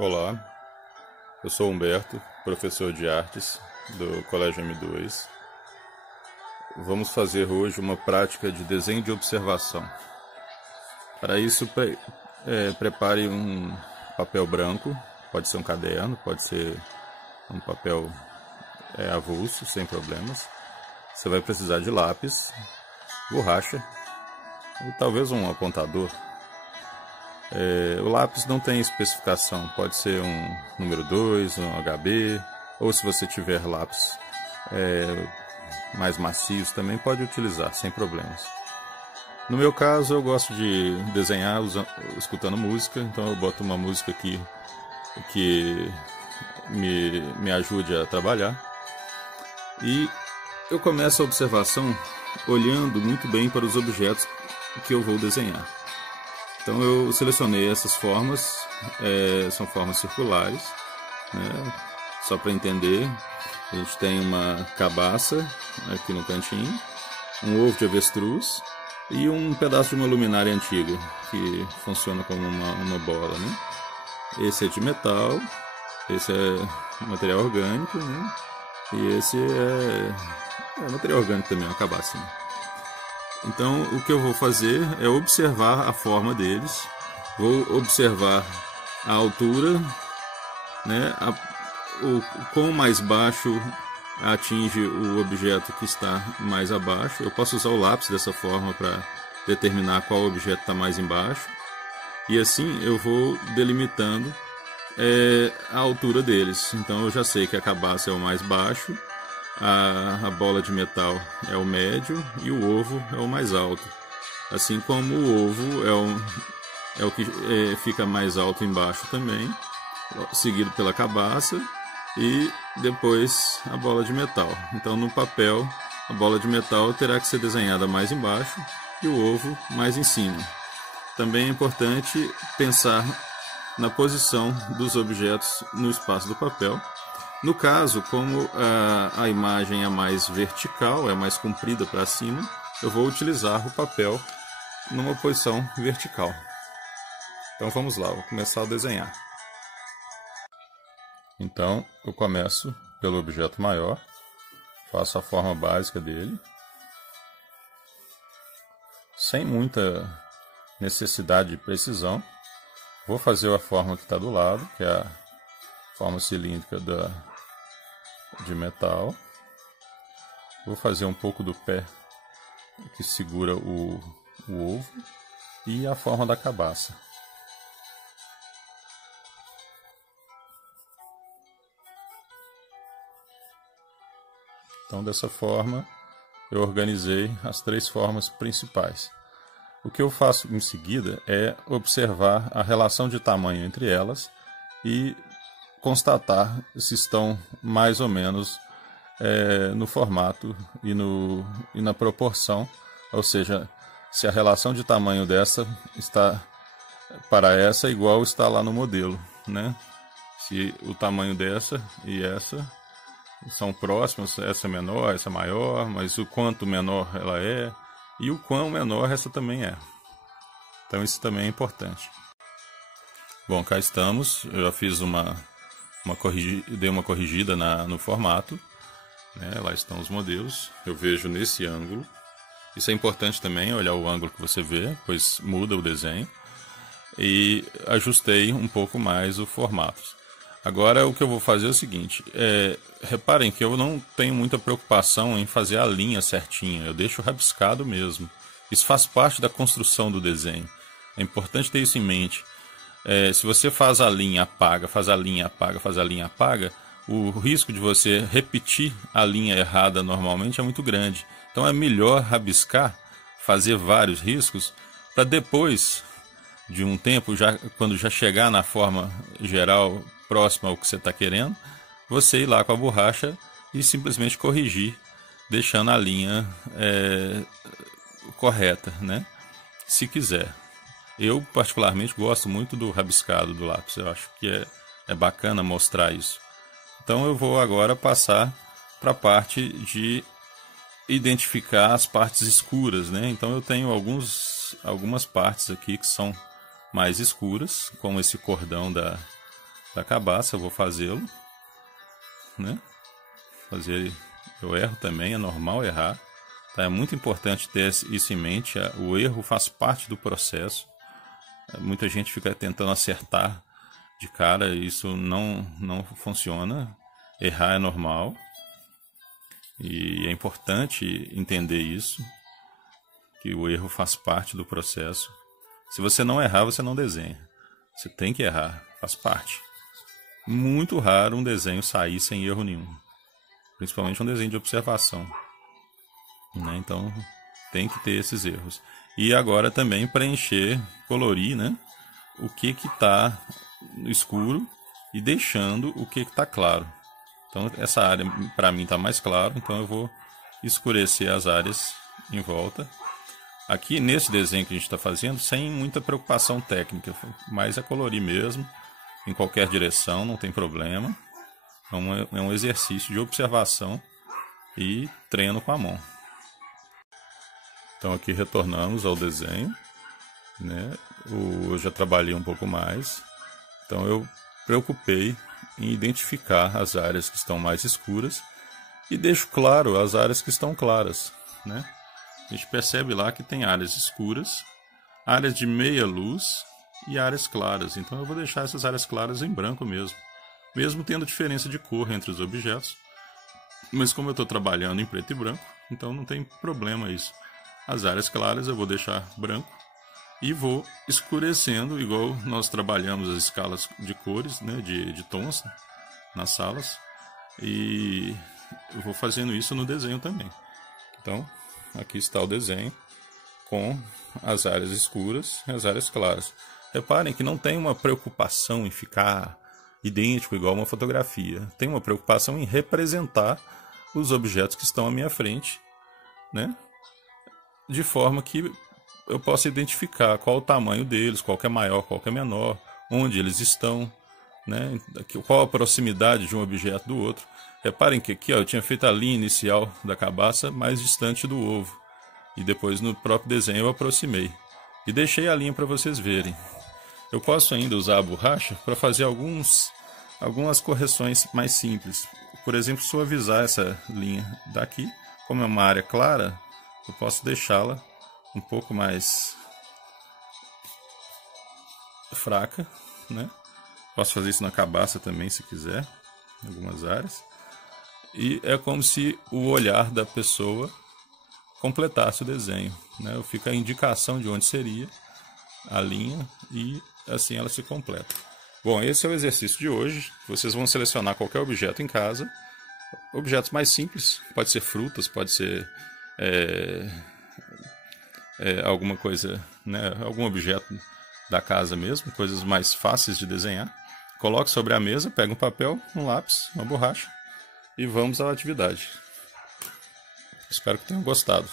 Olá, eu sou Humberto, professor de artes do Colégio M2. Vamos fazer hoje uma prática de desenho de observação. Para isso, prepare um papel branco, pode ser um caderno, pode ser um papel avulso, sem problemas. Você vai precisar de lápis, borracha e talvez um apontador. O lápis não tem especificação, pode ser um número 2, um HB, ou se você tiver lápis mais macios também pode utilizar, sem problemas. No meu caso, eu gosto de desenhar escutando música, então eu boto uma música aqui que me ajude a trabalhar. E eu começo a observação olhando muito bem para os objetos que eu vou desenhar. Então eu selecionei essas formas, são formas circulares, né? Só para entender, a gente tem uma cabaça aqui no cantinho, um ovo de avestruz e um pedaço de uma luminária antiga, que funciona como uma bola, né? Esse é de metal, esse é material orgânico, né? E esse é material orgânico também, uma cabaça. Então, o que eu vou fazer é observar a forma deles, vou observar a altura, né, o quão mais baixo atinge o objeto que está mais abaixo. Eu posso usar o lápis dessa forma para determinar qual objeto está mais embaixo. E assim eu vou delimitando a altura deles. Então eu já sei que a cabaça é o mais baixo, a bola de metal é o médio e o ovo é o mais alto. Assim como o ovo é o que fica mais alto embaixo também, seguido pela cabaça e depois a bola de metal. Então no papel a bola de metal terá que ser desenhada mais embaixo e o ovo mais em cima. Também é importante pensar na posição dos objetos no espaço do papel. No caso, como a imagem é mais vertical, é mais comprida para cima, eu vou utilizar o papel numa posição vertical. Então vamos lá, vou começar a desenhar. Então eu começo pelo objeto maior, faço a forma básica dele, sem muita necessidade de precisão. Vou fazer a forma que está do lado, que é a forma cilíndrica de metal. Vou fazer um pouco do pé que segura o ovo e a forma da cabaça. Então, dessa forma, eu organizei as três formas principais. O que eu faço em seguida é observar a relação de tamanho entre elas e constatar se estão mais ou menos no formato e na proporção, ou seja, se a relação de tamanho dessa está para essa igual está lá no modelo, né? Se o tamanho dessa e essa são próximas, essa é menor, essa é maior, mas o quanto menor ela é e o quão menor essa também é. Então isso também é importante. Bom, cá estamos, eu já fiz dei uma corrigida no formato, né? Lá estão os modelos, eu vejo nesse ângulo. Isso é importante também, olhar o ângulo que você vê, pois muda o desenho. E ajustei um pouco mais o formato. Agora o que eu vou fazer é o seguinte, reparem que eu não tenho muita preocupação em fazer a linha certinha, eu deixo rabiscado mesmo. Isso faz parte da construção do desenho, é importante ter isso em mente. Se você faz a linha, apaga, faz a linha, apaga, faz a linha, apaga, o risco de você repetir a linha errada normalmente é muito grande. Então é melhor rabiscar, fazer vários riscos, para depois de um tempo, quando já chegar na forma geral próxima ao que você está querendo, você ir lá com a borracha e simplesmente corrigir, deixando a linha correta, né? Se quiser. Eu particularmente gosto muito do rabiscado do lápis, eu acho que é bacana mostrar isso. Então eu vou agora passar para a parte de identificar as partes escuras, né? Então eu tenho algumas partes aqui que são mais escuras, como esse cordão da cabaça, eu vou fazê-lo, né? Eu erro também, é normal errar. Tá? É muito importante ter isso em mente. O erro faz parte do processo. Muita gente fica tentando acertar de cara, isso não funciona. Errar é normal. E é importante entender isso, que o erro faz parte do processo. Se você não errar, você não desenha. Você tem que errar, faz parte. Muito raro um desenho sair sem erro nenhum. Principalmente um desenho de observação. Né? Então, tem que ter esses erros. E agora também preencher, colorir, né? O que está no escuro e deixando o que está claro. Então, essa área para mim está mais claro, então eu vou escurecer as áreas em volta. Aqui nesse desenho que a gente está fazendo, sem muita preocupação técnica, mas é colorir mesmo, em qualquer direção, não tem problema. É um exercício de observação e treino com a mão. Então aqui retornamos ao desenho, né? Eu já trabalhei um pouco mais, então eu preocupei em identificar as áreas que estão mais escuras e deixo claro as áreas que estão claras, né? A gente percebe lá que tem áreas escuras, áreas de meia luz e áreas claras. Então eu vou deixar essas áreas claras em branco mesmo tendo diferença de cor entre os objetos. Mas como eu estou trabalhando em preto e branco, então não tem problema isso. As áreas claras eu vou deixar branco e vou escurecendo, igual nós trabalhamos as escalas de cores, né, de tons nas salas. E eu vou fazendo isso no desenho também. Então, aqui está o desenho com as áreas escuras e as áreas claras. Reparem que não tem uma preocupação em ficar idêntico igual uma fotografia. Tem uma preocupação em representar os objetos que estão à minha frente, né? De forma que eu possa identificar qual o tamanho deles, qual que é maior, qual que é menor, onde eles estão, né? Qual a proximidade de um objeto do outro. Reparem que aqui, ó, eu tinha feito a linha inicial da cabaça mais distante do ovo. E depois no próprio desenho eu aproximei. E deixei a linha para vocês verem. Eu posso ainda usar a borracha para fazer algumas correções mais simples. Por exemplo, suavizar essa linha daqui. Como é uma área clara, eu posso deixá-la um pouco mais fraca, né? Posso fazer isso na cabaça também, se quiser, em algumas áreas. E é como se o olhar da pessoa completasse o desenho, né? Fica a indicação de onde seria a linha e assim ela se completa. Bom, esse é o exercício de hoje. Vocês vão selecionar qualquer objeto em casa. Objetos mais simples, pode ser frutas, pode ser alguma coisa, né? Algum objeto da casa mesmo, coisas mais fáceis de desenhar. Coloque sobre a mesa, pega um papel, um lápis, uma borracha e vamos à atividade. Espero que tenham gostado.